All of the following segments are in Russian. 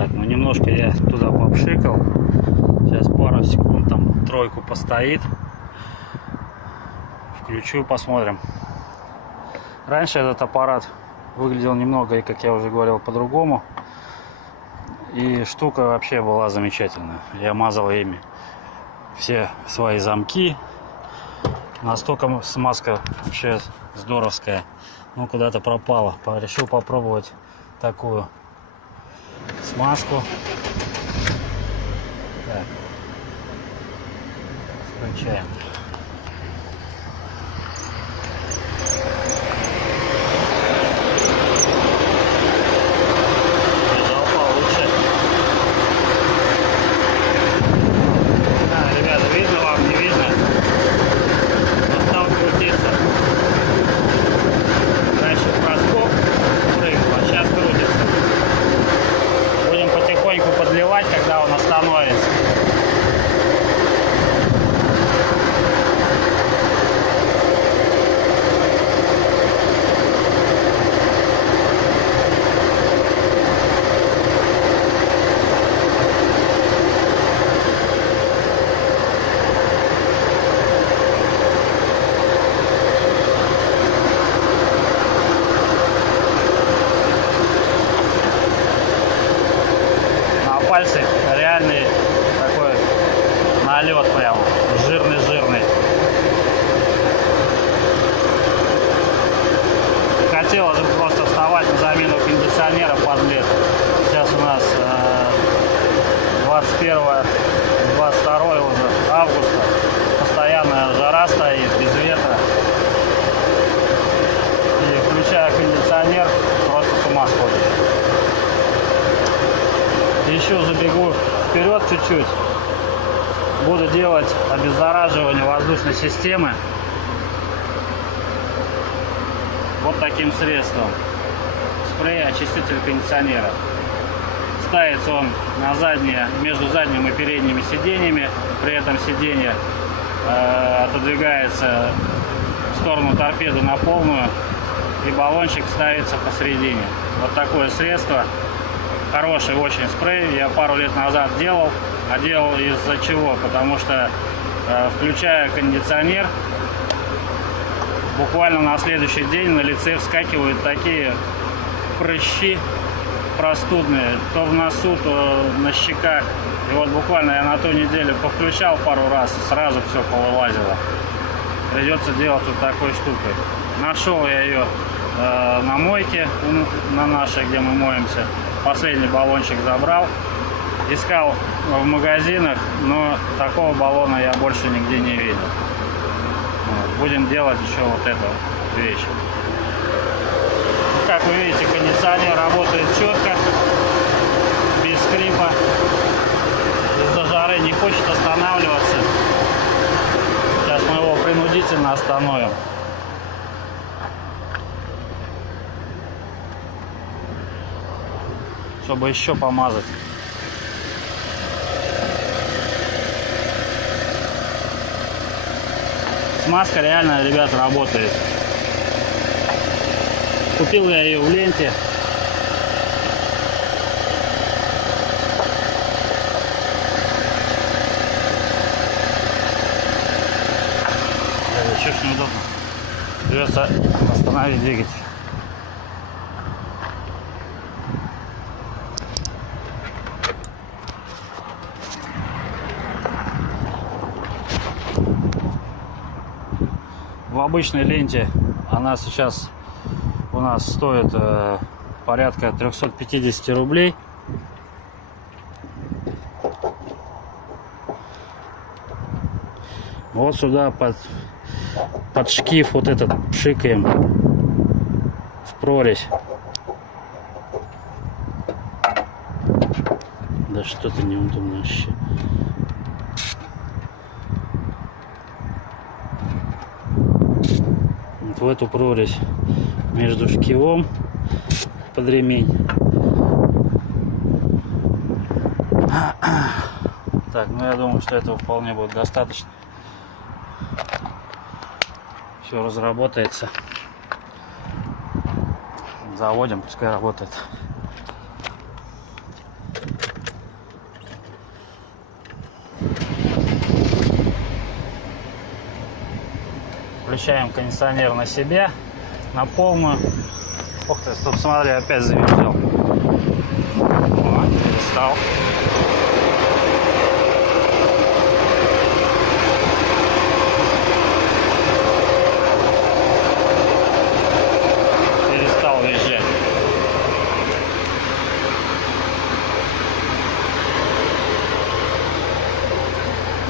Так, ну немножко я туда попшикал. Сейчас пару секунд там тройку постоит. Включу, посмотрим. Раньше этот аппарат выглядел немного, как я уже говорил, по-другому. И штука вообще была замечательная. Я мазал ими все свои замки. Настолько смазка вообще здоровская. Ну, куда-то пропала. Решил попробовать такую смазку. Так. Включаем. Подливать, когда он остановится. Пальцы реальный такой налет, прям жирный. Хотелось бы просто вставать на замену кондиционера под лето. Сейчас у нас 21-22 уже августа, постоянная жара стоит, без ветра, и включая кондиционер, просто с ума сходишь. Еще забегу вперед чуть-чуть. Буду делать обеззараживание воздушной системы вот таким средством. Спрей очиститель кондиционера. Ставится он на заднее, между задним и передними сиденьями. При этом сиденье отодвигается в сторону торпеды на полную, и баллончик ставится посередине. Вот такое средство. Хороший очень спрей. Я пару лет назад делал. А делал из-за чего? Потому что, включая кондиционер, буквально на следующий день на лице вскакивают такие прыщи простудные. То в носу, то на щеках. И вот буквально я на ту неделю повключал пару раз, и сразу все повылазило. Придется делать вот такой штукой. Нашел я ее на мойке, на нашей, где мы моемся. Последний баллончик забрал. Искал в магазинах, но такого баллона я больше нигде не видел. Вот. Будем делать еще вот эту вещь. Как вы видите, кондиционер работает четко, без скрипа. Из-за жары не хочет останавливаться. Сейчас мы его принудительно остановим. Чтобы еще помазать. Смазка реально, ребят, работает. Купил я ее в ленте. Еще ж неудобно. Придется остановить двигатель. В обычной ленте она сейчас у нас стоит порядка 350 рублей. Вот сюда под шкив вот этот пшикаем в прорезь. Да что-то неудобно вообще. В эту прорезь между шкивом под ремень. Так, ну я думаю, что этого вполне будет достаточно. Все разработается. Заводим, пускай работает. Включаем кондиционер на себя, на полную. Ух ты, стоп, смотри, опять завизжал. О, перестал. Перестал визжать.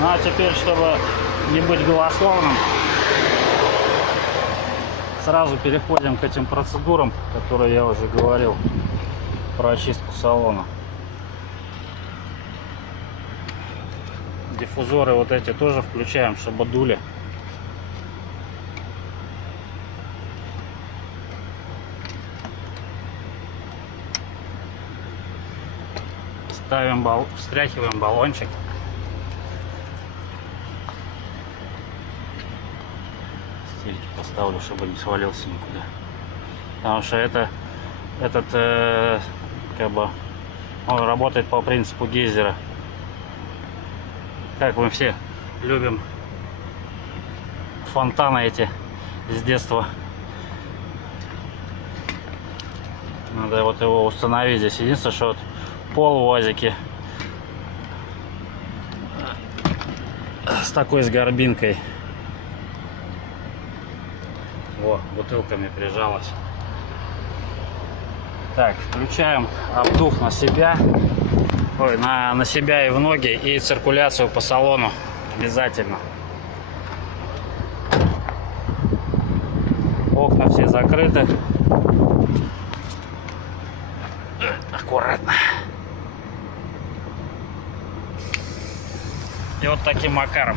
Ну а теперь, чтобы не быть голословным, сразу переходим к этим процедурам, которые я уже говорил про очистку салона. Диффузоры вот эти тоже включаем, чтобы дули. Встряхиваем баллончик. Стельки поставлю, чтобы не свалился никуда. Потому что этот как бы он работает по принципу гейзера. Как мы все любим фонтаны эти с детства. Надо вот его установить здесь. Единственное, что вот пол в УАЗике с такой с горбинкой. Во, бутылками прижалась. Так, включаем обдув на себя. Ой, на себя и в ноги, и циркуляцию по салону обязательно. Окна все закрыты. Аккуратно. И вот таким макаром.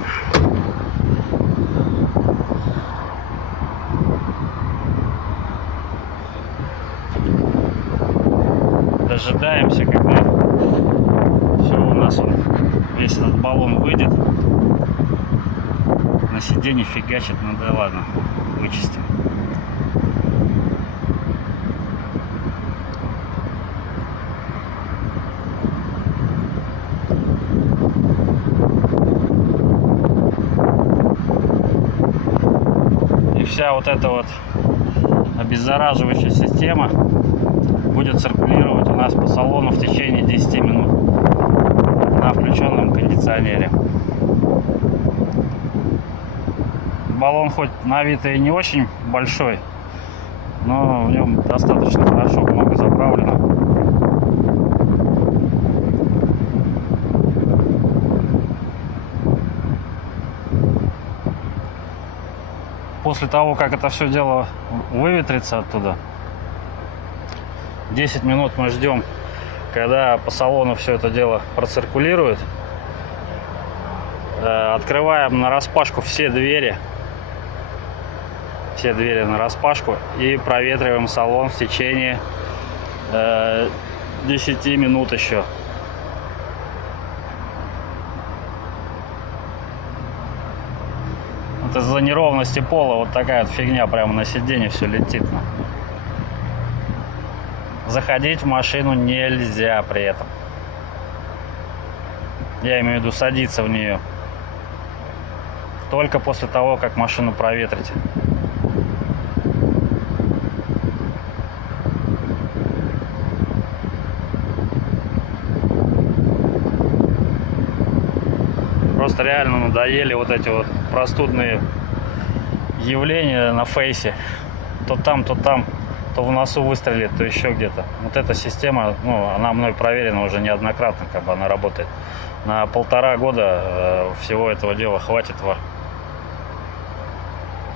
Дожидаемся, когда все у нас весь этот баллон выйдет. На сиденье фигачит, ну да ладно, вычистим. И вся вот эта вот обеззараживающая система будет циркулировать у нас по салону в течение 10 минут на включенном кондиционере. Баллон хоть на вид и не очень большой, но в нем достаточно хорошо много заправлено. После того, как это все дело выветрится оттуда, 10 минут мы ждем, когда по салону все это дело проциркулирует. Открываем нараспашку все двери нараспашку и проветриваем салон в течение 10 минут еще. Вот из-за неровности пола вот такая вот фигня прямо на сиденье все летит. Заходить в машину нельзя при этом. Я имею в виду садиться в нее. Только после того, как машину проветрить. Просто реально надоели вот эти вот простудные явления на фейсе. То там, то в носу выстрелит, то еще где-то. Вот эта система, ну, она мной проверена уже неоднократно, как бы она работает. На 1,5 года всего этого дела хватит.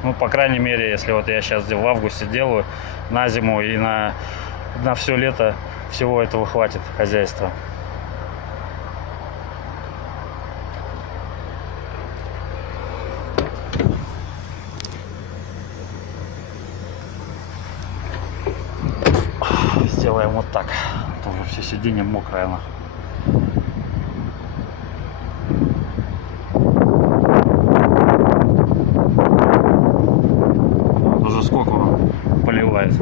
Ну, по крайней мере, если вот я сейчас в августе делаю на зиму и на все лето, всего этого хватит хозяйства. Сделаем вот так. Тоже все сиденье мокрое. Вот уже сколько он поливает?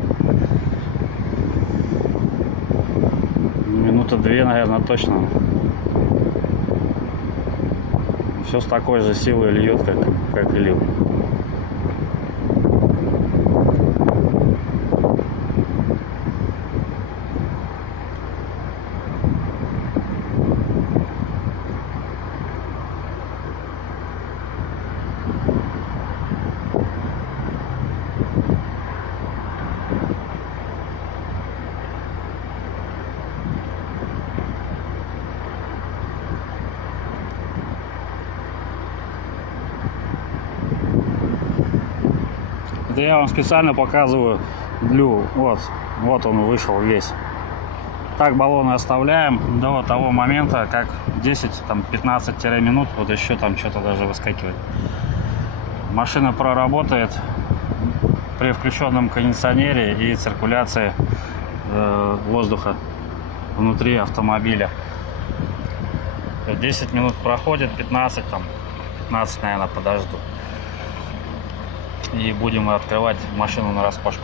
Минуты 2, наверное, точно. Все с такой же силой льет, как и лил. Да я вам специально показываю длю. Вот он вышел весь. Так баллоны оставляем до того момента, как 10-15 минут, вот еще там что-то даже выскакивает. Машина проработает при включенном кондиционере и циркуляции воздуха внутри автомобиля. 10 минут проходит, 15, наверное, подожду. И будем открывать машину на распашку.